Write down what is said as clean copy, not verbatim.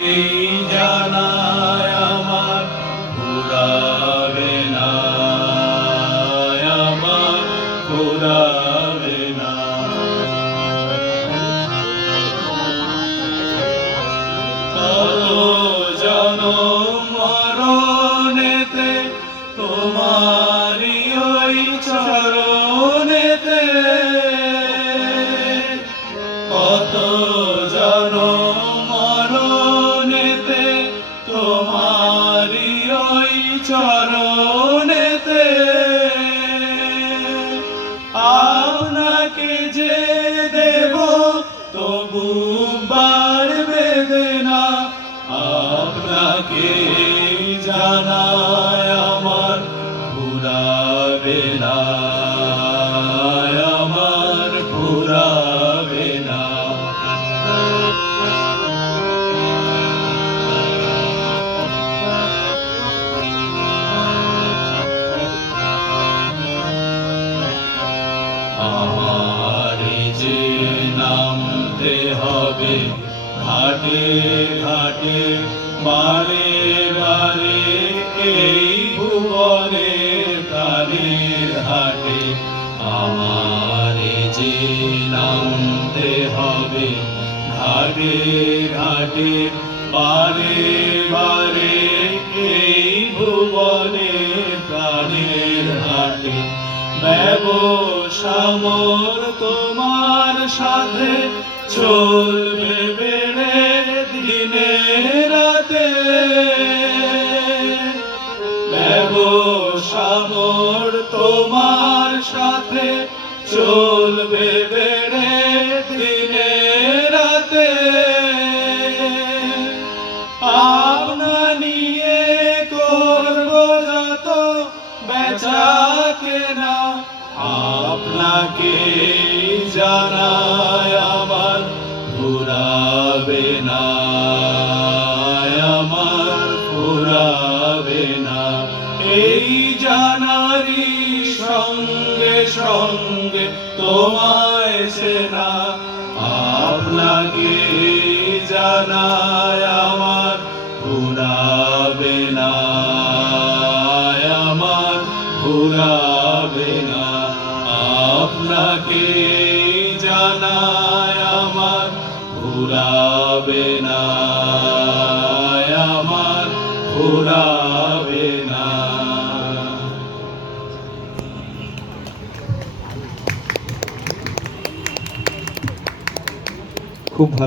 এই জানায় আমার ফুরাবে না, আমার ফুরাবে না। কত জনম মরণেতে তোমারি ওই চরণেতে, কত জনম মরণেতে তোমারি ওই চরণেতে। আপনাকে যে দেব তবু বাড়বে না, আপনাকে জানায় আমার ফুরাবে না, আমার ফুরাবে না। আমারে যে নামতে হবে ঘাটে ঘাটে বারে বারে, এই ভুবনের প্রাণের হাটে। আমারে যে নামতে হবে ঘাটে ঘাটে বারে বারে, এই ভুবনের প্রাণের হাটে। ব্যবসা মোর তোমার সাথে চলবে বেড়ে দিনে রাতে, ব্যবসা মোর তোমার সাথে চলবে বেড়ে দিনে রাতে। আপনা নিয়ে করব যত বেচা কেনা, আপনাকে জানায় আমার ফুরাবে না, আমার ফুরাবে না। এই জানারি সঙ্গে সঙ্গে তোমায় চেনা, আপনাকে জানায় আমার ফুরাবে না, আমার ফুরাবে না। আপনাকে জানায় আমার ফুরাবে না, আমার ফুরাবে না। খুব ভালো।